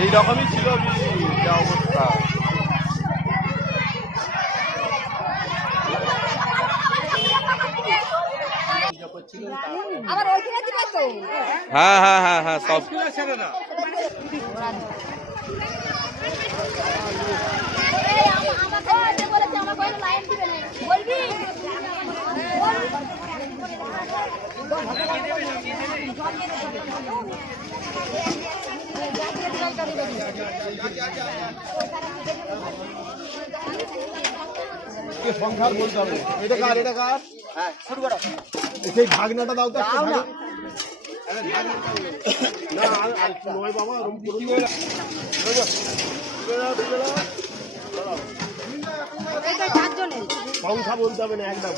এইরকমই ছিল যা অবস্থা। হ্যাঁ হ্যাঁ হ্যাঁ হ্যাঁ সব সংখ্যার বলতে হবে। এটা কার? এটা কার? হ্যাঁ শুরু করো। সেই ভাগনাটা দাও তো। না নয় বাবা সংখ্যা বলতে হবে না একদম।